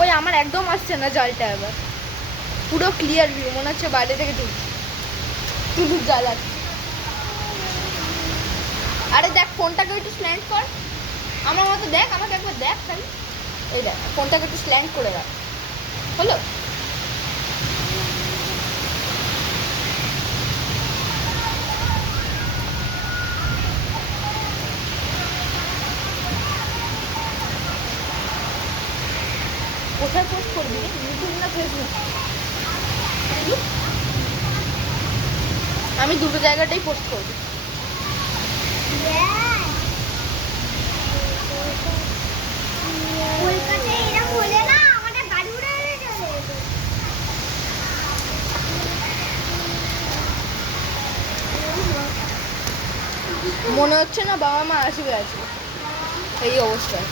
ওই আমার একদম আসছে না জলটা, এবার পুরো ক্লিয়ার ভিউ, মনে হচ্ছে বাইরে থেকে ঢুকছি। জ্বালাচ্ছে। আরে দেখ ফোনটাকে একটু স্ল্যান্ড কর, আমার মতো দেখ, আমাকে একবার দেখ খালি। এই দেখ ফোনটাকে একটু স্ল্যান্ড করে রাখ, হলো? কোথায় পোস্ট করবি, ইউটিউব না ফেসবুক? আমি দুটো জায়গাটাই পোস্ট করবো। মনে হচ্ছে না বাবা মা আসবে, আছে এই অবস্থায়।